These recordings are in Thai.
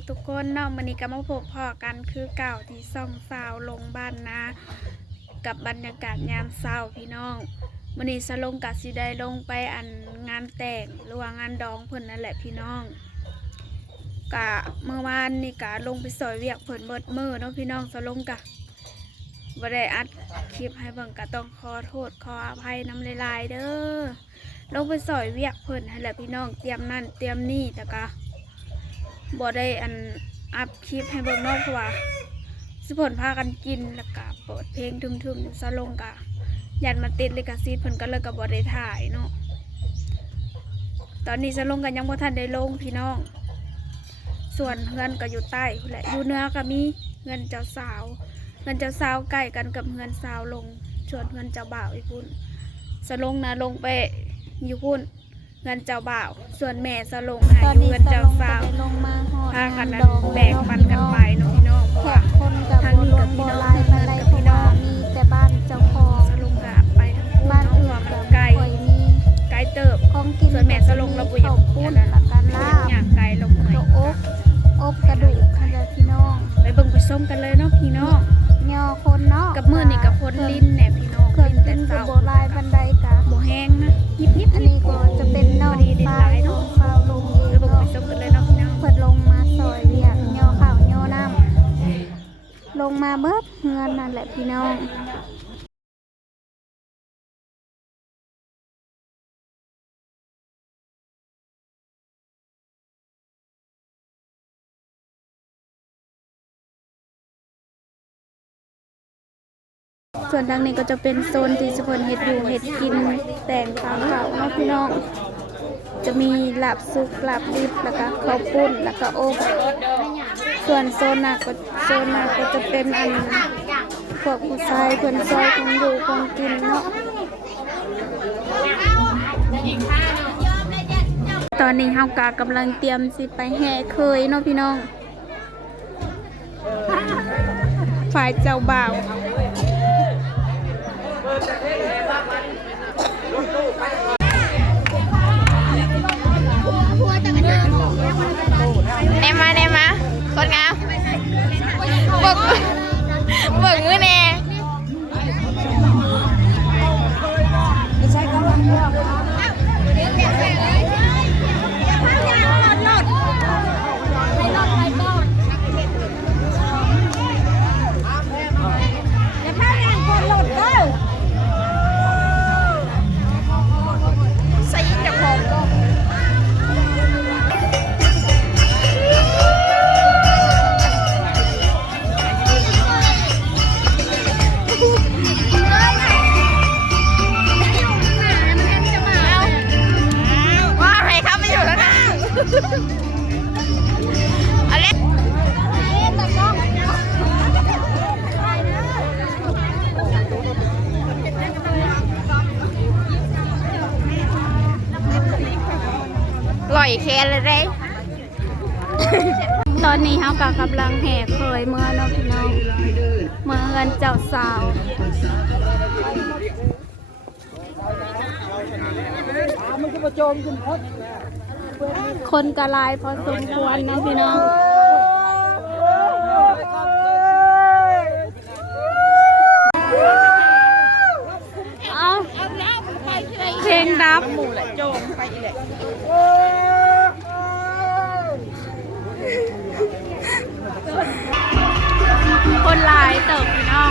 ดทุกคนเนาะมื้อนี้ก็มาพบพ่อกันคือเก่าที่ซ่องสาวลงบ้านนากับบรรยากาศยามเช้าพี่น้องมื้อนี้สลงกับสิได้ลงไปอันงานแต่งหรือว่างานดองเพิ่นนั่นแหละพี่น้องกะเมื่อวานนี่กะลงไปซอยเวียกเพิ่นเบิดมือเนาะพี่น้องสลงกะบ่ได้อัดคลิปให้เบิ่งก็ต้องขอโทษขออภัยน้ำลายๆเด้อลงไปซอยเวียกเพิ่นให้แหละพี่น้องเตรียมนั่นเตรียมนี่แต่ก็ บ่ได้อันอัพคลิปให้เบิ่งนอกเพราะว่าสิผลพากันกินแล้วก็เปิดเพลงทึมๆซะลงกะยันมาติดเลยกะซีดเพิ่นก็เลยก็บ่ได้ถ่ายเนาะตอนนี้ซะลงกันยังบ่ทันได้ลงพี่น้อง ส่วนเฮือนก็อยู่ใต้และอยู่เหนือก็มีเงินเจ้าสาวเงินเจ้าสาวใกล้กันกับเงินสาวลงส่วนเงินเจ้าบ่าวอีกพุ่นสลงนะลงไปอยู่พุ่น เงินเจ้าบ่าว ส่วนแม่สลงให้ตอนอยู่นี้เงินจะเจ้าลงสาวไปลงมาหอดพากันงนั้นดองแบ่งปันกันไปเนาะพี่น้องเพราะแขว่ากคนกับทางโบนี้รกับนพี่โบน้องราณเงิมานได้กับเพพี่ราะน้อว่างมีแต่บ้านเจ้าของสลงกับไปทั้งคู่บ้านเนาะเพอื่ราะนว่ากัมันบไกลคอยมีไกลเติบของกินส่วนแม่สลงเราบ่อยากข้าวปุ้นแล้วก็ลาบอยากไกลลงหน่อยโลอบอบกระดูกค่ะจ้ะพี่น้องไปเบิ่งไปส้มกันเลยเนาะพี่น้องย่อคนเนาะกับมือนี่กับพนลิ้นแหน่พี่ พี่น้องส่วนทางนี้ก็จะเป็นโซนที่สุพลเฮ็ดอยู่เฮ็ดกินแต่งขาวเก่าเนาะพี่น้อง จะมีหลาบซุกหลาบดิบแล้วก็ข้าวปุ้นแล้วก็โอบส่วนโซนหน้าก็โซนหน้าก็จะเป็นอัน พวกผู้ชายเพิ่นซอยของอยู่ของกินเนาะตอนนี้เฮากากำลังเตรียมสิไปแห่เคยเนาะพี่น้อง ฝ่ายเจ้าบ่าวเนมาเนมาคนงามบิก เบิกมื อะไรลอยแคนเลยเด้ตอนนี้เฮากกำลังแห่เคยเมื่อเนาะพี่น้องเมื่อเงินเจ้าสาวมันก็ประจมกันหมด คนกระลายพอสมควรเนาะพี่น้องเพลงดับคนลายเติบพี่น้อง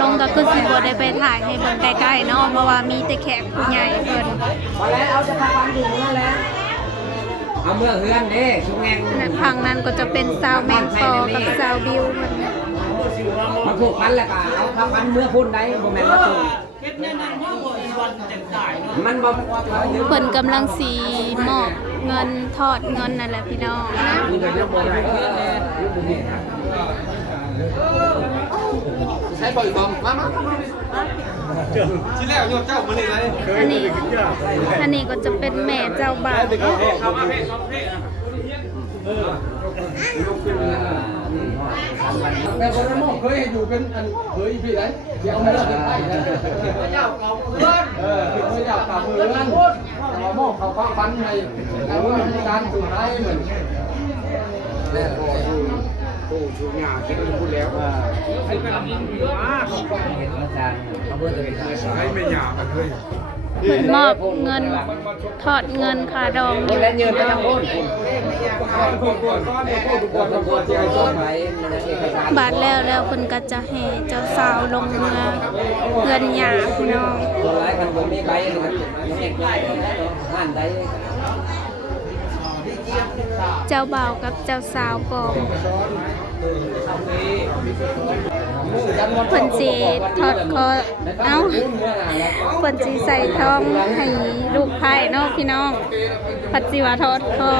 ลงก็คือสิบ่ได้ไปถ่ายให้เบิ่งใกล้ๆเนาะเพราะว่ามีแต่แขกผู้ใหญ่เพิ่นพอแล้วเอาจะทำวันอยู่นั่นแหละเอาเมื่อเฮือนเด้ชุงแงงและทางนั้นก็จะเป็นสาวแมงปอกับสาวบิวเพิ่นมาผูกพันแล้วก็เอาทำวันเมื่อพุ่นได้บ่แม่นมาส่งมันบ่เพิ่นกำลังสีมอบเงินทอดเงินนั่นแหละพี่น้องมันก็ ใช้บอยบ่มามาที่แรกโยนเจ้ามาเลยเลยอันนี้อันนี้ก็จะเป็นแม่เจ้าบ่าวเนาะเข้ามาเพ่เข้ามาเพ่แต่คนนั้นมองเคยอยู่เป็นอันเคยพี่ไหนเดี๋ยวไม่เลิกไปนะเจ้าเก่าเพื่อนเออคือไม่อยากกลับมือนั่นแต่ว่ามองเขาฟังในแต่ว่ามีการสุดท้ายเหมือน ผู้ชุงงานคิดพูดแล้วให้เป็นมาเห็นอาจารย์เขาเพิ่นจะเป็นให้ไม่หยาบกันเลยเพิ่นมอบเงินทอดเงินค่าดองคนแล้วยืนไปทางโน้นปวดปวดก้อนปวดปปววดดปปววดดเจ้าเจ้าชชอบดไหมมันจะเอกสารบาดแล้วแล้วเพิ่นก็จะให้เจ้าสาวลงเรือเพื่อนหยาพี่น้องตัวร้ายกันบ่มีใบมันมันเอกห้านใด เจ้าบ่าวกับเจ้าสาวก็เพิ่นสิทอดคอเอ้าเพิ่นสิใส่ทองให้ลูกไผ่เนาะพี่น้องพัดสิว่าทอดคอ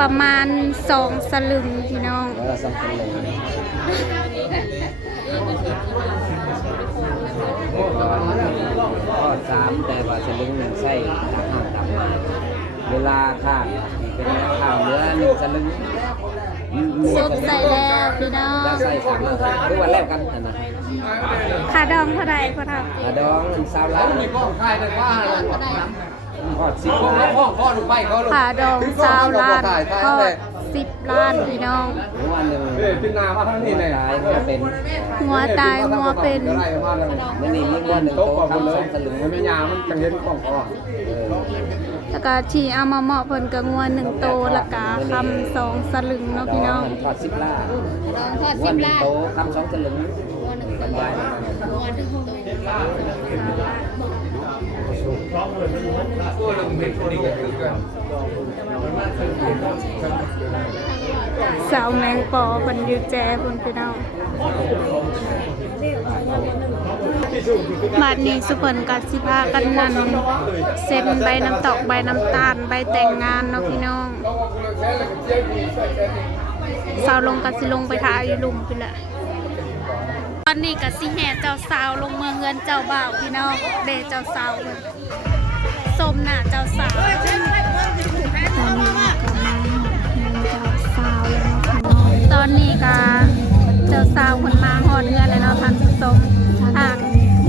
ประมาณสองสลึงพี่น้อง เออสำคัญเลยก็สามแต่ว่าสลึงหนึ่งไส้ตามห้างตามมา เวลาข้างเป็นข้าวเนื้อหนึ่งสลึงซุปใส่แล้วพี่น้องแล้วใส่สามคือวันแรกกันนะขาดองเท่าไหร่พ่อทับอะดองมันซาวล้านมีข้องค่ายในบ้านทอดสิบข้องล้านข้องข้อดูไปเขาขาดองซาวล้านทอด สิบล้านพี่น้อง หัวหนึ่งเฮ้ยพี่นามาทั้งนี้เลยตายก็เป็นหัวตายหัวเป็นอะไรมาเลยไม่นี่มีหัวหนึ่งโต๊ะโต๊ะก่อนคำเลสอยงสลึงมันไม่ยามันจังเห็นข้องคอเออแล้วก็ที่เอามาเหมาะเพิ่นก็งัวหนึ่งโตแล้วก็คำสองสลึงเนาะพี่น้องทอดสิบล้านทอดสิบล้านโต๊ะคำสองสลึงบรรยาย สาวแมงปอเพิ่นยูแจเพิ่นพี่น้องบัดนี้สุเพิ่นก็สิพากันนั่นเซ็นใบน้ำตอกใบน้ำตาลใบแต่งงานเนาะพี่น้องสาวลงกับสิลงไปถ่ายอยู่หลุมพี่แหละตอนนี้กับสิแห่เจ้าสาวลงเมืองเงินเจ้าบ่าวพี่น้องเดเจ้าสาวเพิ่นสมหน้าเจ้าสาว อนนี้ก็เจ้าสาวคนมาหอดเงินแล้วเนาะท่านผู้ชมทาง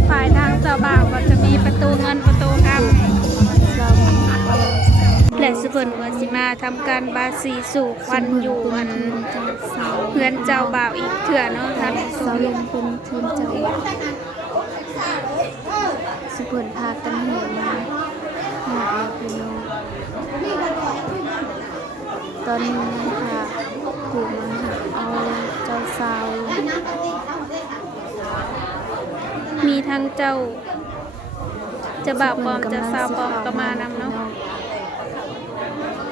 ฝ่ายทางเจ้าบ่าวก็จะมีประตูเงินประตูคำและสุเพิ่นสิมาทำการบาสีสู่ควันอยู่อันเพื่อนเจ้าบ่าวอีกเถื่อเนาะท่านผู้ชสามวลงเป็นทีมเจ้าบ่าวสุเพิ่นพากันเห็นมาหอดแล้วพี่น้องตอนนี้ค่ะผูกมา ทั้งเจ้า จะบ่าวปลอมจะสาวปลอมก็มานำเนาะ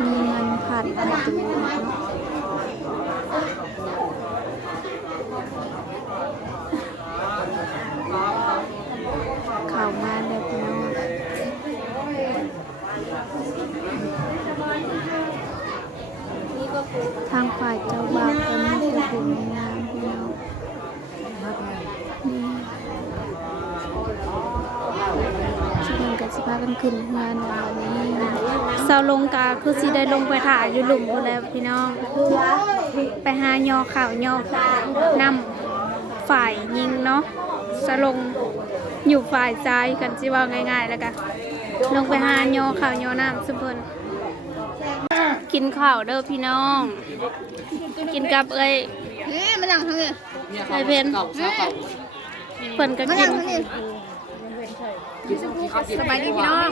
มีเงินผ่านประตูเนาะเข้ามาแล้วพี่น้องทางฝ่ายเจ้าบ่าวก็มีแต่ผู้งามพี่น้องนี่ชุดหนึ่งกับ สิพากันขึ้นเฮือนวันนี้สาวลงกาคือสิได้ลงไปถ่ายอยู่หลุมพู้นแหล้วพี่น้อง ไปหายอข่าวยอนำฝ่ายยิงเนาะสลงอยู่ฝ่ายซ้ายกันสิว่าง่าย ๆ แล้วกันลงไปหาโยข้าวโยน้ำสุเพิ่นกินข้าวเด้อพี่น้อง กินกับเอ้ยเฮ้ยมานั่งทางนี้ไอเพนเพิ่นก็มากินั่นงทางนี้ สบายดีพี่น้อง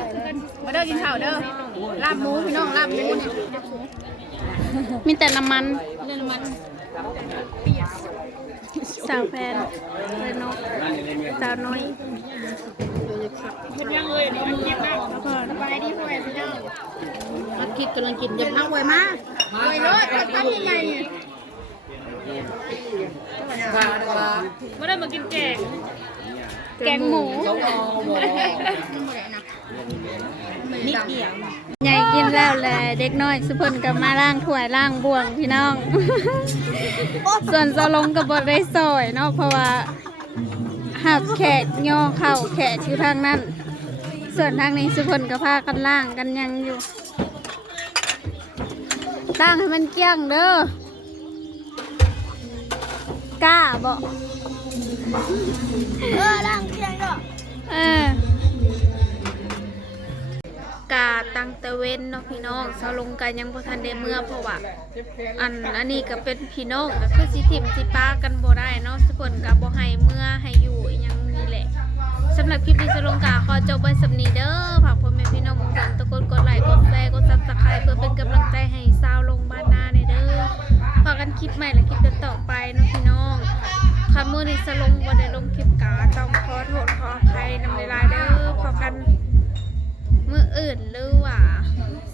มาเด้อกินข้าวเด้อ ลาบหมูพี่น้องลาบหมูเนี่ยมีแต่น้ำมันสาวแพนเลยนกสาวน้อยสบายดีพ่อแม่พี่น้องมาคิดกำลังกินยังเอาไว้มาไว้รถรถคันใหญ่ๆเนี่ยไม่ได้มากินแกง แกงหมูนิดเดียวใหญ่กินแล้วแหละเด็กน้อย สุเพิ่นกับมาล่างถ้วยล่างบ่วงพี่น้อง ส่วนสลงกับบดได้ซอยเนาะเพราะว่าหักแขกย่อเข่าแขกอยู่ทางนั้น ส่วนทางนี้สุเพิ่นก็พากันล่างกันยังอยู่ล่างให้มันเกลี้ยงเด้อ กล้าบ่ เออล่างเที่ยงก็เออกาตั้งต่เวนเนาะพี่น้องเสาลงกันยังบ่ทันได้เมื่อเพราะว่าอันอันนี้ก็เป็นพี่น้องก็คือสิทิมสิป้ากันบ่ได้เนาะทุกคนก็บ่ให้เมื่อให้อยู่อีหยังนี่แหละสำหรับคลิปนี้สลงกาขอจบไว้สำนีเด้อฝากพ่อแม่พี่น้องทุกคนทุกนกดไลค์กดแชร์กด Subscribe เพื่อเป็นกำลังใจให้สาวลงบ้านนาในเด้อพอกันคลิปใหม่และคลิปต่อไปเนาะพี่น้อง คันมือนี้สลงบ่ได้ลงคลิปกาต้องขอโทษขออภัยนำเวลายเด้อพอกันมืออื่นหรือว่า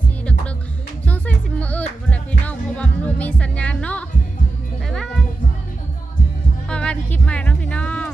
สีดึกๆช่วงสัยสิมืออื่นพุ่นแหละพี่น้องเพราะว่ามันมีสัญญาณเนาะบ๊ายบายพอกันคลิปใหม่เนาะพี่น้อง